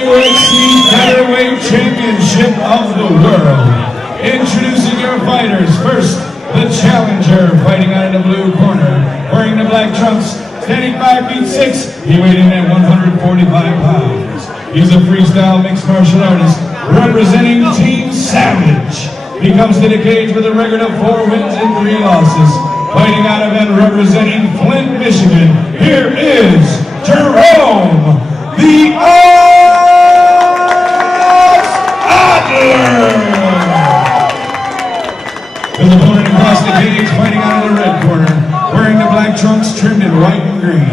UFC Featherweight Championship of the World. Introducing your fighters. First, the challenger, fighting out of the blue corner, wearing the black trunks, standing 5'6", he weighed in at 145 pounds. He's a freestyle mixed martial artist, representing Team Savage. He comes to the cage with a record of 4 wins and 3 losses. Fighting out of and representing Flint, Michigan, here is Jerome, the Otler. His opponent across the cage, fighting out of the red corner, wearing the black trunks trimmed in white and green.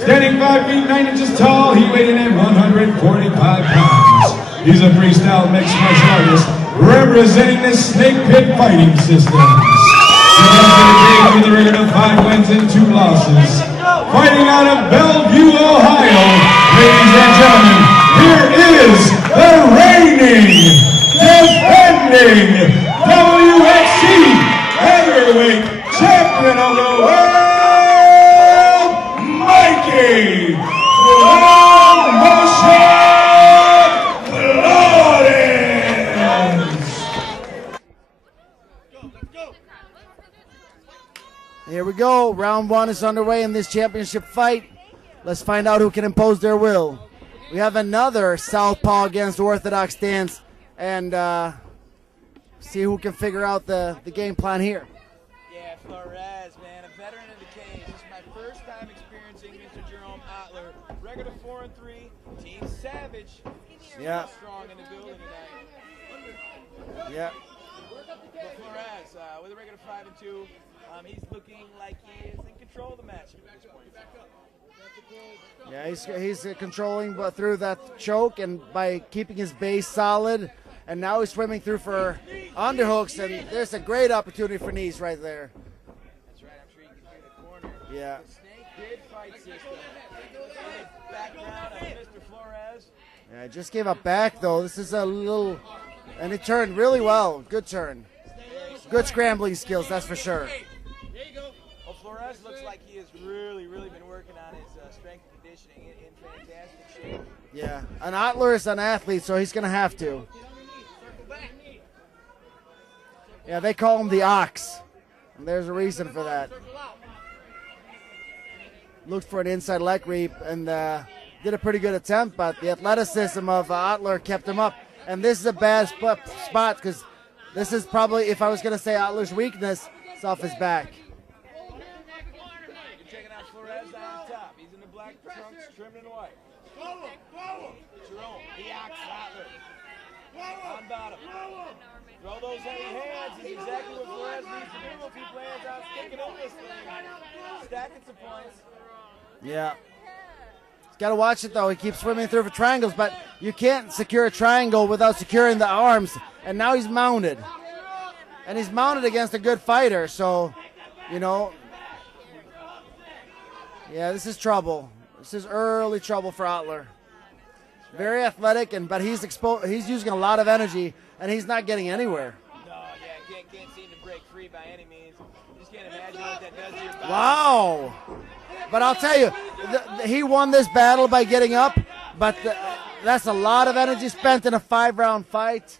Standing 5 feet 9 inches tall, he weighed in at 145 pounds. He's a freestyle mixed martial artist, representing the Snake Pit Fighting Systems. He comes to the cage with a record of 5 wins and 2 losses. Fighting out of Bellevue, Ohio, ladies and gentlemen, here is the reigning, defending WXC Featherweight Champion of the World, Mikey Flores. Here we go. Round 1 is underway in this championship fight. Let's find out who can impose their will. We have another southpaw against orthodox stance, and see who can figure out the game plan here. Yeah, Flores, man, a veteran of the cage. This is my first time experiencing Mr. Jerome Otler. Record of 4-3, Team Savage. Yeah. Strong in the building tonight. Yeah. But Flores, with a record of 5-2, he's looking like he is in control of the match at this point. Yeah, he's controlling but through that choke and by keeping his base solid. And now he's swimming through for underhooks, and there's a great opportunity for knees right there. That's right, I'm sure you can hear the corner. Yeah. The Snake Pit Fight System. Background of Mr. Flores. Yeah, just gave up back though. This is a little, and he turned really well. Good turn. Good scrambling skills, that's for sure. Well, Flores looks like he has really been working on his strength and conditioning in fantastic shape. Yeah, an Otler is an athlete, so he's going to have to. Yeah, they call him the Ox, and there's a reason for that. Looked for an inside leg reap and did a pretty good attempt, but the athleticism of Otler kept him up. And this is a bad spot because this is probably, if I was going to say Otler's weakness, it's off his back. You're checking out Flores on top. He's in the black trunks, trimmed in white. Jerome, the Ox Otler. On bottom. Throw those heavy hands is exactly what Flores needs to do if he plans on sticking in this thing. Stacking some points. Yeah. He's got to watch it, though. He keeps swimming through for triangles, but you can't secure a triangle without securing the arms. And now he's mounted. And he's mounted against a good fighter, so, you know. Yeah, this is trouble. This is early trouble for Otler. Very athletic, but he's using a lot of energy, and he's not getting anywhere. No, yeah, can't seem to break free by any means. Just can't imagine what that does to your body. Wow. But I'll tell you, he won this battle by getting up, but that's a lot of energy spent in a 5-round fight.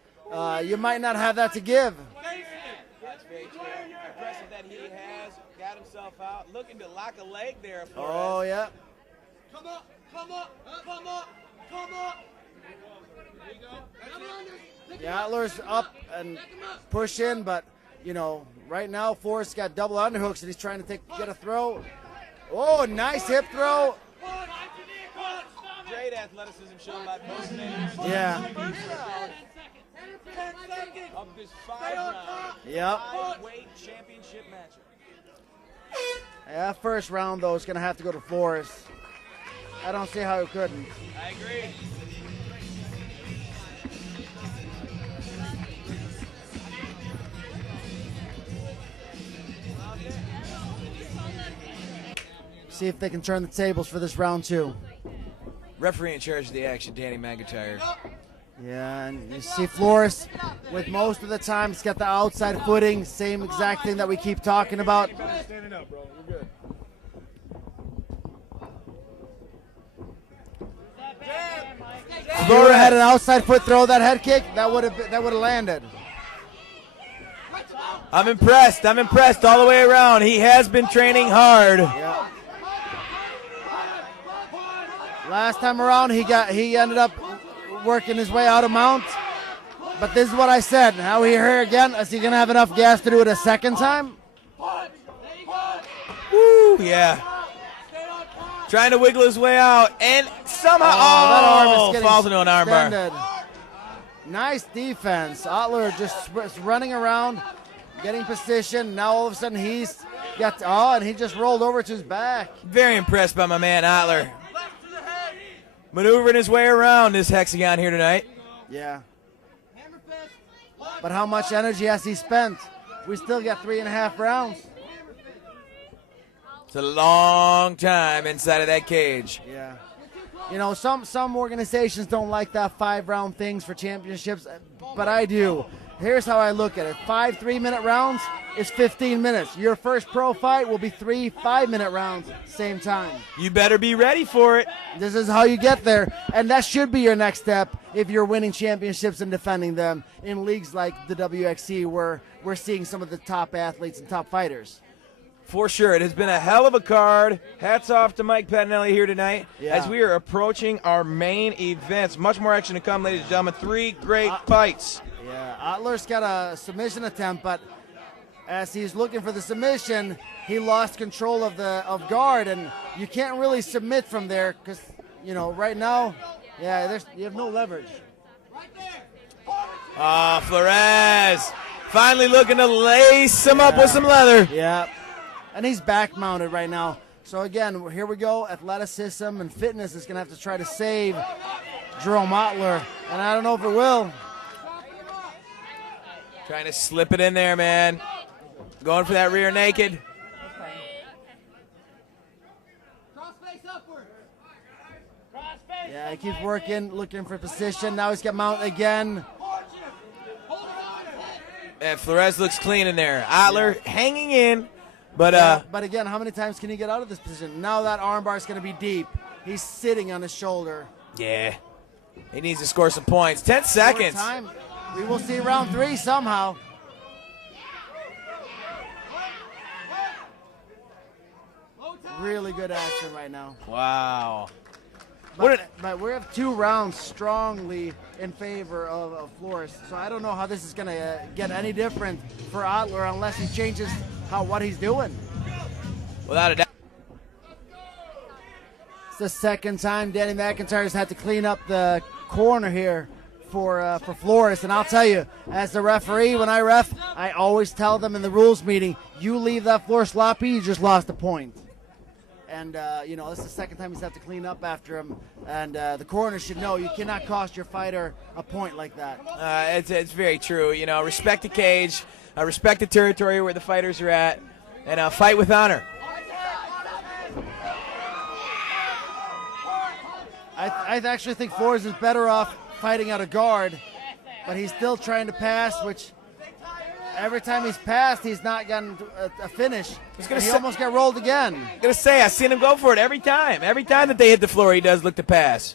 You might not have that to give. That's very true. Impressive that he has got himself out. Looking to lock a leg there. Flores. Oh, yeah. Come up, come up, come up, come up. There you go. Yeah, Otler's up and push in, but, you know, right now Flores got double underhooks, and he's trying to get a throw. Oh, nice hip throw. Great athleticism shown by both men. Yeah. Of this 5-round Yep. weight championship matchup. Yeah, first round, though, is going to have to go to Flores. I don't see how he couldn't. I agree. See if they can turn the tables for this round 2. Referee in charge of the action, Danny McIntyre. Yeah, and you see Flores with most of the time, he's got the outside footing, same exact thing that we keep talking about. Standing up, bro. You're good. If you would've had an outside foot throw that head kick, that would have landed. I'm impressed. I'm impressed all the way around. He has been training hard. Yeah. Last time around, he ended up working his way out of mount. But this is what I said. Now we're here again. Is he gonna have enough gas to do it a second time? Woo, yeah. Trying to wiggle his way out, and somehow, that arm is falls into an armbar. extended. Nice defense. Otler just running around, getting position. Now all of a sudden and he just rolled over to his back. Very impressed by my man Otler. Maneuvering his way around this hexagon here tonight. Yeah. But how much energy has he spent? We still got 3.5 rounds. It's a long time inside of that cage. Yeah. You know, some organizations don't like that 5-round things for championships, but I do. Here's how I look at it. 5 3-minute rounds is 15 minutes. Your first pro fight will be 3 5-minute rounds, same time. You better be ready for it. This is how you get there, and that should be your next step if you're winning championships and defending them in leagues like the WXC, where we're seeing some of the top athletes and top fighters. For sure. It has been a hell of a card. Hats off to Mike Pettinelli here tonight as we are approaching our main events. Much more action to come, ladies and gentlemen. 3 great fights. Yeah, Otler's got a submission attempt, but as he's looking for the submission, he lost control of guard, and you can't really submit from there because, you know, right now, you have no leverage. Flores finally looking to lace him up with some leather. Yeah, and he's back mounted right now. So again, here we go. Athleticism and fitness is going to have to try to save Jerome Otler, and I don't know if it will. Trying to slip it in there, man. Going for that rear naked. Yeah, he keeps working, looking for position. Now he's got mount again. And Flores looks clean in there. Otler hanging in, but but again, how many times can he get out of this position? Now that armbar is going to be deep. He's sitting on his shoulder. yeah, he needs to score some points. 10 seconds. Time. We will see round 3 somehow. Really good action right now. Wow. But we have 2 rounds strongly in favor of Flores, so I don't know how this is going to get any different for Otler unless he changes what he's doing. Without a doubt. It's the second time Danny McIntyre's had to clean up the corner here for Flores, and I'll tell you, as the referee, when I ref, I always tell them in the rules meeting, you leave that floor sloppy, you just lost a point. And, you know, this is the second time he's had to clean up after him. And the coroner should know you cannot cost your fighter a point like that. It's very true. You know, respect the cage, respect the territory where the fighters are at, and fight with honor. I actually think Flores is better off fighting out of guard, but he's still trying to pass, which every time he's passed, he's not gotten a finish. He almost got rolled again. I'm going to say, I've seen him go for it every time. Every time that they hit the floor, he does look to pass.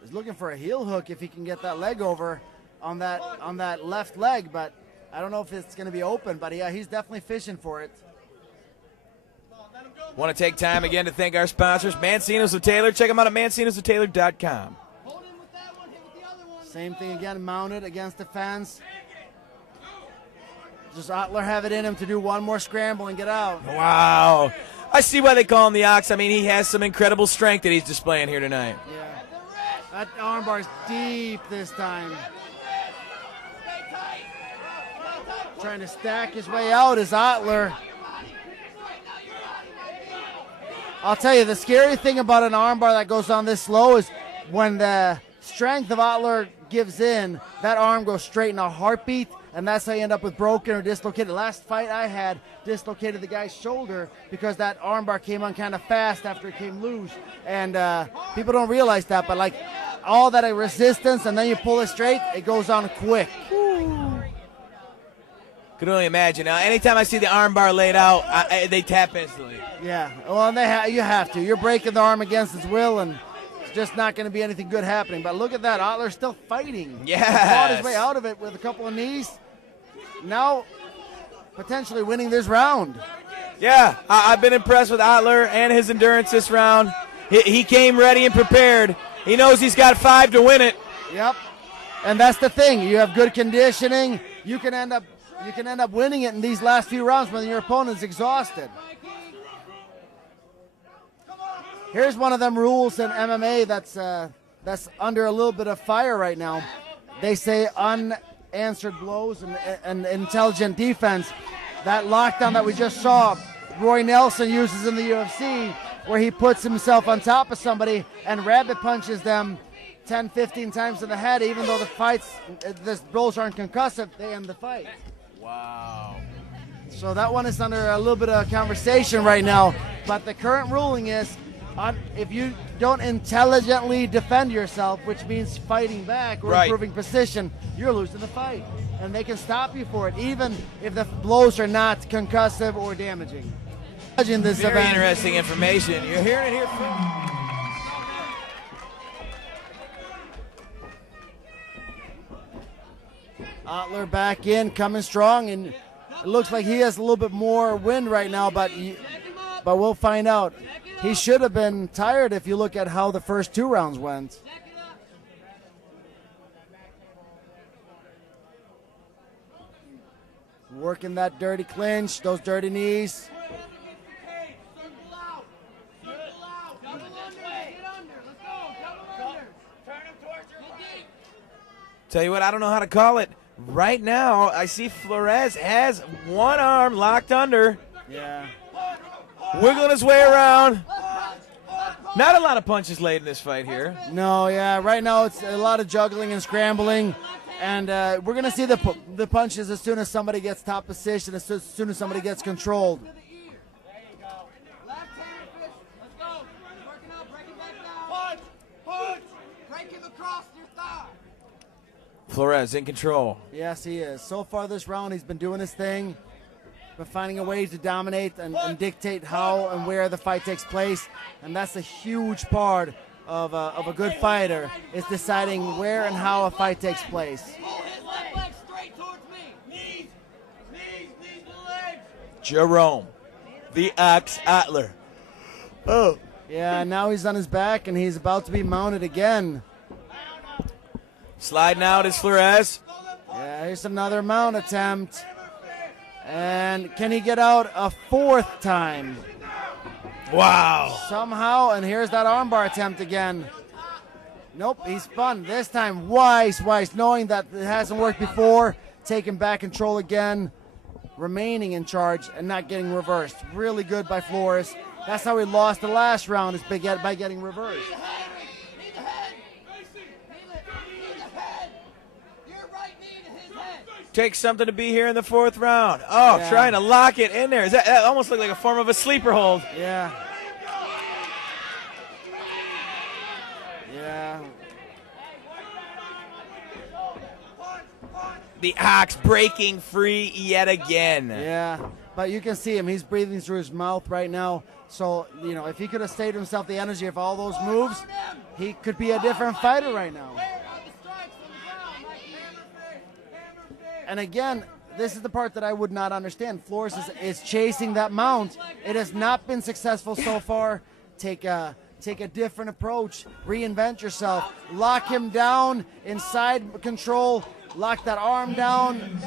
He's looking for a heel hook if he can get that leg over on that left leg, but I don't know if it's going to be open, but yeah, he's definitely fishing for it. Want to take time again to thank our sponsors, Mancinos of Taylor. Check them out at mancinosoftaylor.com. Same thing again, mounted against the fence. Does Otler have it in him to do one more scramble and get out? Wow. I see why they call him the Ox. I mean, he has some incredible strength that he's displaying here tonight. Yeah. That armbar's deep this time. Trying to stack his way out is Otler. I'll tell you, the scary thing about an armbar that goes on this slow is when the strength of Otler gives in, that arm goes straight in a heartbeat, and that's how you end up with broken or dislocated. Last fight I had dislocated the guy's shoulder because that armbar came on kind of fast after it came loose, and people don't realize that, but like all that resistance, and then you pull it straight, it goes on quick. Could only imagine. Now, anytime I see the arm bar laid out, they tap instantly. Yeah, well, you have to. You're breaking the arm against his will, and it's just not going to be anything good happening. But look at that. Otler's still fighting. Yes. He fought his way out of it with a couple of knees. Now, potentially winning this round. Yeah, I've been impressed with Otler and his endurance this round. He came ready and prepared. He knows he's got 5 to win it. Yep. And that's the thing. You have good conditioning. You can end up winning it in these last few rounds when your opponent's exhausted. Here's one of them rules in MMA that's under a little bit of fire right now. They say unanswered blows and intelligent defense. That lockdown that we just saw, Roy Nelson uses in the UFC, where he puts himself on top of somebody and rabbit punches them 10, 15 times in the head, even though the blows aren't concussive, they end the fight. Wow. So that one is under a little bit of conversation right now. But the current ruling is, if you don't intelligently defend yourself, which means fighting back or improving position, you're losing the fight. And they can stop you for it, even if the blows are not concussive or damaging. This Very event. interesting information. You're hearing it here first. Otler back in, coming strong, and it looks like he has a little bit more wind right now, but we'll find out. He should have been tired if you look at how the first 2 rounds went. Working that dirty clinch, those dirty knees. Tell you what, I don't know how to call it. Right now, I see Flores has one arm locked under. Yeah. Wiggling his way around. Not a lot of punches laid in this fight here. No, yeah. Right now, it's a lot of juggling and scrambling. And we're going to see the punches as soon as somebody gets top position, as soon as somebody gets controlled. Flores in control. Yes, he is. So far this round, he's been doing his thing, been finding a way to dominate and dictate how and where the fight takes place. And that's a huge part of a good fighter, is deciding where and how a fight takes place. Jerome, the Axe Otler. Oh. Yeah, now he's on his back, and he's about to be mounted again. Sliding out is Flores. Yeah, here's another mount attempt. And can he get out a 4th time? Wow. Somehow, and here's that armbar attempt again. Nope, he spun. This time wise, knowing that it hasn't worked before, taking back control again, remaining in charge and not getting reversed. Really good by Flores. That's how he lost the last round, is by getting reversed. Takes something to be here in the 4th round. Oh, Yeah. Trying to lock it in there. That almost looked like a form of a sleeper hold. Yeah. Yeah. The Axe breaking free yet again. Yeah. But you can see him. He's breathing through his mouth right now. So, if he could have stayed himself the energy of all those moves, he could be a different fighter right now. And again, this is the part that I would not understand. Flores is chasing that mount. It has not been successful so far. Take a different approach. Reinvent yourself. Lock him down inside control. Lock that arm down.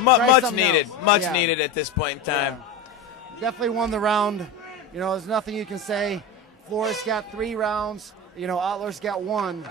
Much needed. Else. Much Yeah. needed at this point in time. Yeah. Definitely won the round. There's nothing you can say. Flores got 3 rounds. Otler's got 1.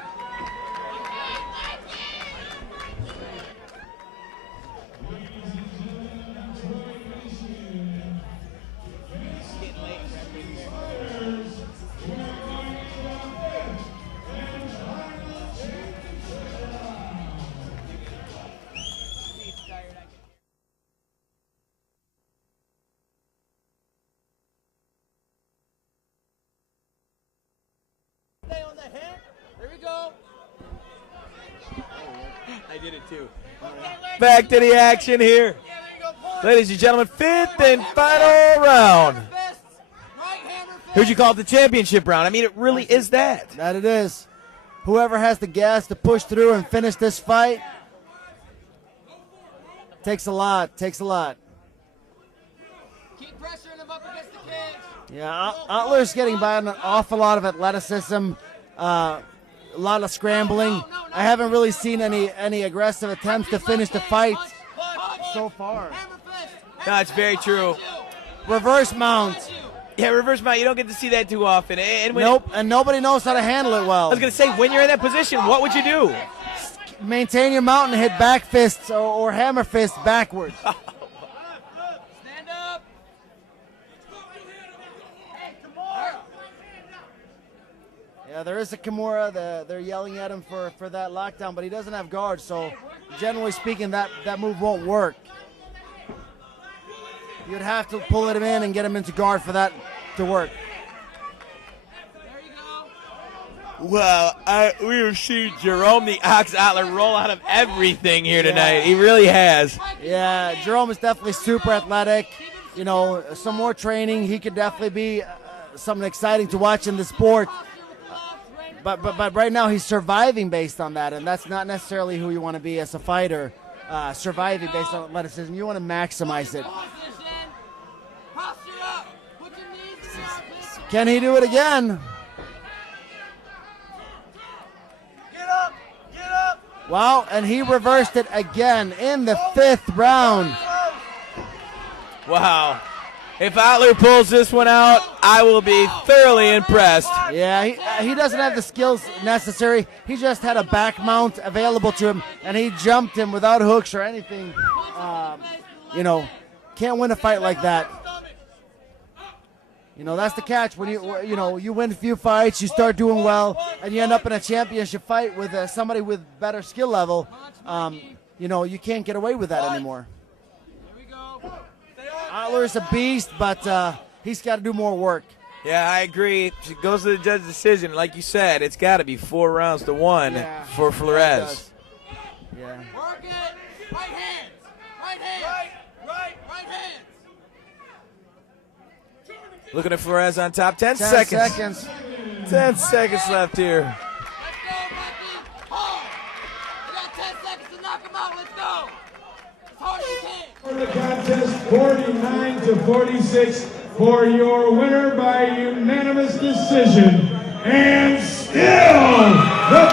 There we go. I did it too. Back to the action here. Ladies and gentlemen, fifth and final round. Who'd you call it the championship round? I mean, it really is that. That it is. Whoever has the gas to push through and finish this fight takes a lot. Takes a lot. Keep pressuring him up against the cage. Yeah, Otler's getting by on an awful lot of athleticism, a lot of scrambling. I haven't really seen any aggressive attempts to finish the fight so far. No, it's very true. Reverse mount. Yeah, reverse mount, you don't get to see that too often. And when Nope, and nobody knows how to handle it well. I was going to say, when you're in that position, what would you do? Maintain your mount and hit back fists or hammer fists backwards. Stand up. Yeah, there is a Kimura. They're yelling at him for that lockdown, but he doesn't have guard, so generally speaking, that move won't work. You'd have to pull him in and get him into guard for that to work. There you go. Well, we have seen Jerome the Ox Otler roll out of everything here tonight. He really has. Yeah, Jerome is definitely super athletic. You know, some more training, he could definitely be something exciting to watch in the sport. But right now he's surviving based on that, and that's not necessarily who you want to be as a fighter. Surviving based on athleticism, you want to maximize it. Can he do it again? Get up. Get up. Wow, and he reversed it again in the 5th round. Wow. If Otler pulls this one out, I will be thoroughly impressed. Yeah, he doesn't have the skills necessary. He just had a back mount available to him, and he jumped him without hooks or anything. You know, can't win a fight like that. You know, that's the catch. When you win a few fights, you start doing well, and you end up in a championship fight with somebody with better skill level. You know, you can't get away with that anymore. Otler is a beast, but he's got to do more work. Yeah, I agree. It goes to the judge's decision. Like you said, it's got to be 4 rounds to 1 for Flores. Yeah. Work it. Right hands. Right hands. Right hands. Looking at Flores on top. 10 10 seconds. seconds. 10 seconds left here. Let's go, Mikey. Hard. We got 10 seconds to knock him out. Let's go. As hard as you can. For the contest, 49 to 46 for your winner by unanimous decision, and still the